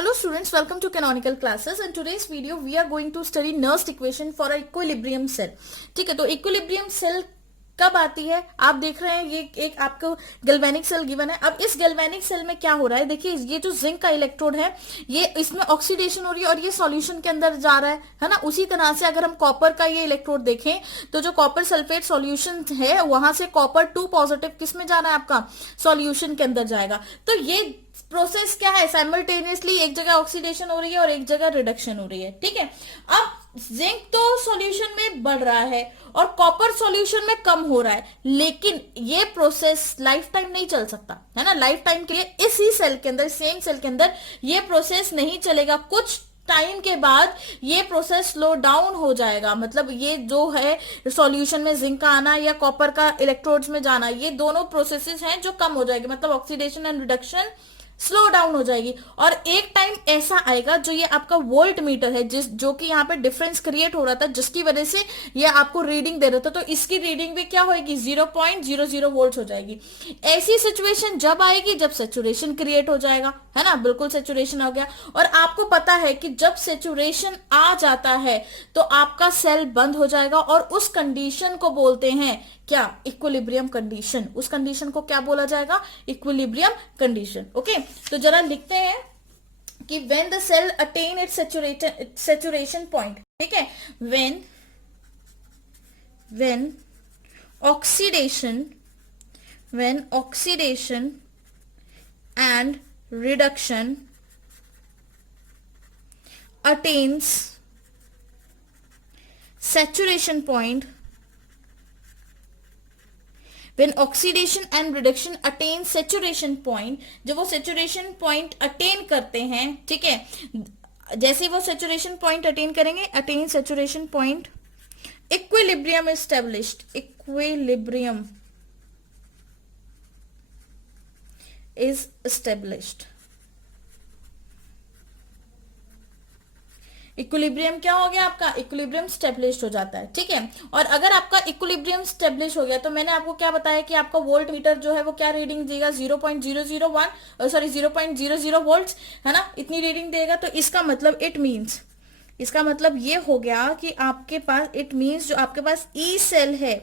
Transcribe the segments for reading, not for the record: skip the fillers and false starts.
Hello students, welcome to Canonical Classes. In today's video, we are going to study Nernst equation for an equilibrium cell. ठीक है, तो equilibrium cell कब आती है? आप देख रहे हैं ये एक आपको गैल्वेनिक सेल गिवन है. अब इस गैल्वेनिक सेल में क्या हो रहा है, देखिए ये जो जिंक का इलेक्ट्रोड है ये इसमें ऑक्सीडेशन हो रही है और ये सॉल्यूशन के अंदर जा रहा है ना. उसी तरह से अगर हम कॉपर का ये इलेक्ट्रोड देखें तो जो कॉपर सल्फेट सॉल्यूशन है वहां से कॉपर 2 पॉजिटिव किस में जाना है, आपका सॉल्यूशन के अंदर जाएगा. तो ये प्रोसेस क्या है, साइमल्टेनियसली एक जगह ऑक्सीडेशन हो रही है और एक जगह रिडक्शन हो रही है. ठीक है, अब जिंक तो सॉल्यूशन में बढ़ रहा है और कॉपर सॉल्यूशन में कम हो रहा है, लेकिन ये प्रोसेस लाइफ टाइम नहीं चल सकता है ना. लाइफ टाइम के लिए इसी सेल के अंदर, सेम सेल के अंदर ये प्रोसेस नहीं चलेगा. कुछ टाइम के बाद ये प्रोसेस स्लो डाउन हो जाएगा. मतलब ये जो है सॉल्यूशन में जिंक का आना या कॉपर का इलेक्ट्रोड्स में जाना, ये दोनों प्रोसेसेस हैं जो कम हो जाएगी. मतलब oxidation and reduction slow down हो जाएगी. और एक टाइम ऐसा आएगा जो ये आपका वोल्ट मीटर है, जो कि यहाँ पे डिफरेंस क्रिएट हो रहा था, जिसकी वजह से ये आपको रीडिंग दे रहा था, तो इसकी रीडिंग भी क्या होगी, 0.00 वोल्ट हो जाएगी. ऐसी सिचुएशन जब आएगी जब सेचुरेशन क्रिएट हो जाएगा, है ना. बिल्कुल सेचुरेशन हो गया और आपको पता है कि जब सेचुरेशन आ जाता है तो आपका सेल बंद हो जाएगा और उस कंडीशन को बोलते हैं क्या, इक्विलिब्रियम कंडीशन. उस कंडीशन को क्या बोला जाएगा, इक्विलिब्रियम कंडीशन. ओके, तो जरा लिखते हैं कि when the cell attain its saturation point. ठीक है, when oxidation and reduction attains saturation point, when oxidation and reduction attain saturation point, जब वो saturation point attain करते हैं, ठीक है, जैसे वो saturation point attain करेंगे, attain saturation point, equilibrium established, equilibrium is established. Equilibrium क्या हो गया, आपका इक्विलिब्रियम स्टेब्लिश हो जाता है. ठीक है, और अगर आपका इक्विलिब्रियम स्टेब्लिश हो गया तो मैंने आपको क्या बताया कि आपका वोल्ट मीटर जो है वो क्या रीडिंग देगा, 0.000 वोल्ट्स, है ना, इतनी रीडिंग देगा. तो इसका मतलब ये हो गया कि आपके पास, इट मींस जो आपके पास ई सेल है,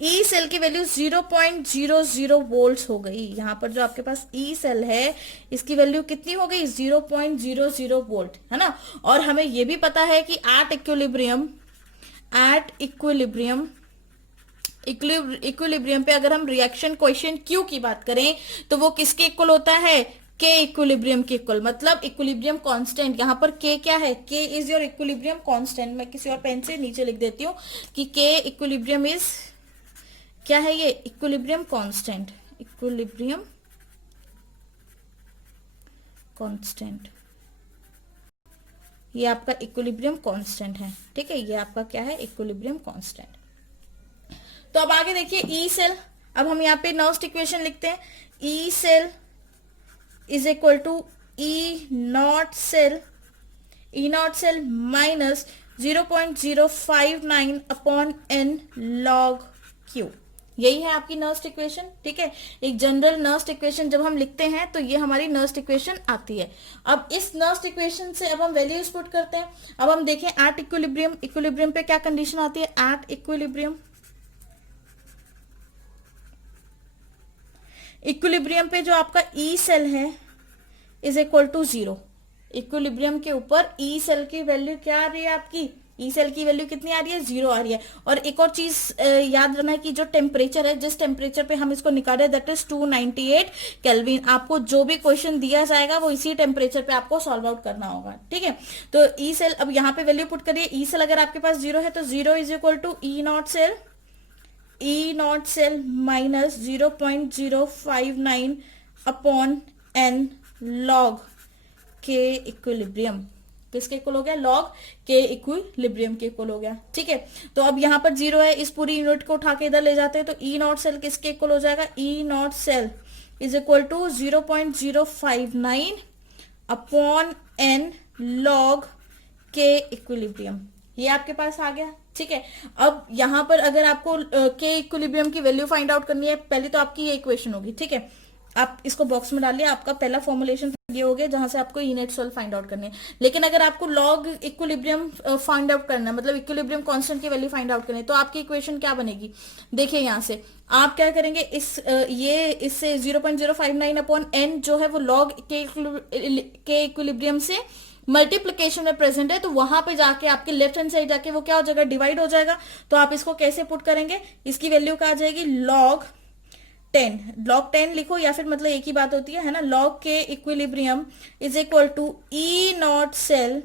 ई सेल की वैल्यू 0.00 वोल्ट्स हो गई. यहां पर जो आपके पास ई सेल है इसकी वैल्यू कितनी हो गई, 0.00 वोल्ट, है ना. और हमें ये भी पता है कि एट इक्विलिब्रियम पे अगर हम रिएक्शन कोएफिशिएंट क्यू की बात करें तो वो किसके इक्वल होता है, के इक्विलिब्रियम के इक्वल. मतलब इक्विलिब्रियम कांस्टेंट, यहां पर के क्या है, के इज योर इक्विलिब्रियम कांस्टेंट. मैं किसी और पेन से नीचे लिख देती हूं कि के इक्विलिब्रियम इज क्या है, ये इक्विलिब्रियम कांस्टेंट, इक्विलिब्रियम कांस्टेंट, ये आपका इक्विलिब्रियम कांस्टेंट है. ठीक है, ये आपका क्या है, इक्विलिब्रियम कांस्टेंट. तो अब आगे देखिए ई सेल. अब हम यहाँ पे नर्स्ट इक्वेशन लिखते हैं, E cell is equal to E naught cell minus 0.059 upon n log Q. यही है आपकी नर्स्ट इक्वेशन. ठीक है, एक जनरल नर्स्ट इक्वेशन जब हम लिखते हैं तो ये हमारी नर्स्ट इक्वेशन आती है. अब इस नर्स्ट इक्वेशन से अब हम वैल्यूज पुट करते हैं. अब हम देखें एट इक्विलिब्रियम पे क्या कंडीशन आती है, एट इक्विलिब्रियम पे जो आपका ई सेल है इज इक्वल टू 0. इक्विलिब्रियम के ऊपर ई सेल की वैल्यू क्या आ रही है, आपकी ई सेल की वैल्यू कितनी आ रही है, 0 आ रही है. और एक और चीज याद रखना है कि जो टेम्परेचर है, जिस टेम्परेचर पे हम इसको निकाले, दैट इज 298 केल्विन. आपको जो भी क्वेश्चन दिया जाएगा वो इसी टेम्परेचर पे आपको सॉल्व आउट करना होगा. ठीक है, तो ई सेल, अब यहाँ पे वैल्यू पुट करिए. ई सेल अगर आपके पास 0 है तो 0 is equal to E not cell minus 0.059 upon N log K equilibrium. किसके इक्वल हो गया, लॉग के इक्विलिब्रियम के इक्वल हो गया. ठीक है, तो अब यहाँ पर 0 है, इस पूरी यूनिट को उठा के इधर ले जाते हैं तो ई नॉट सेल किसके इक्वल हो जाएगा, E not cell is equal to 0.059 upon N log K equilibrium. ये आपके पास आ गया. ठीक है, अब यहां पर अगर आपको के इक्विलिब्रियम की वैल्यू फाइंड आउट करनी है, पहले तो आपकी ये इक्वेशन होगी. ठीक है, आप इसको बॉक्स में डालिए, आपका पहला फॉर्मुलेशन ये हो गया जहां से आपको इनेट सेल फाइंड आउट करनी है। लेकिन अगर आपको लॉग इक्विलिब्रियम फाइंड आउट करना है, मतलब इक्विलिब्रियम कांस्टेंट की वैल्यू फाइंड आउट करनी है, तो आपकी इक्वेशन क्या बनेगी? देखिए यहां से आप क्या करेंगे, ये इससे 0.059 अपॉन n जो है वो लॉग के इक्विलिब्रियम से मल्टीप्लीकेशन में प्रेजेंट है, तो वहां पे जाके आपके लेफ्ट हैंड साइड जाके वो क्या हो जाएगा, डिवाइड हो जाएगा। तो आप इसको कैसे पुट करेंगे, इसकी वैल्यू क्या आ जाएगी, लॉग 10 लिखो, या फिर मतलब एक ही बात होती है ना, log K equilibrium is equal to E not cell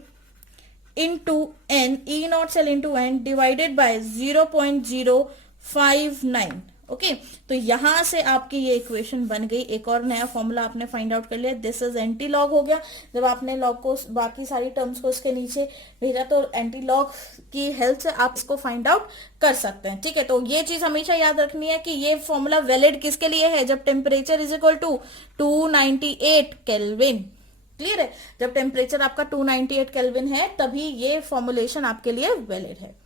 into N, E not cell into N divided by 0.059। Okay, तो यहां से आपकी ये इक्वेशन बन गई। एक और नया फॉर्मूला आपने फाइंड आउट कर लिया, दिस इज एंटी लॉग हो गया। जब आपने लॉग को, बाकी सारी टर्म्स को इसके नीचे भेजा, तो एंटी लॉग की हेल्प से आप इसको फाइंड आउट कर सकते हैं। ठीक है, तो ये चीज हमेशा याद रखनी है कि ये फॉर्मूला वैलिड किसके लिए है, जब temperature is equal to 298 kelvin. Clear है, जब टेम्परेचर आपका 298 केल्विन है तभी ये फॉर्मुलेशन आपके लिए वैलिड है।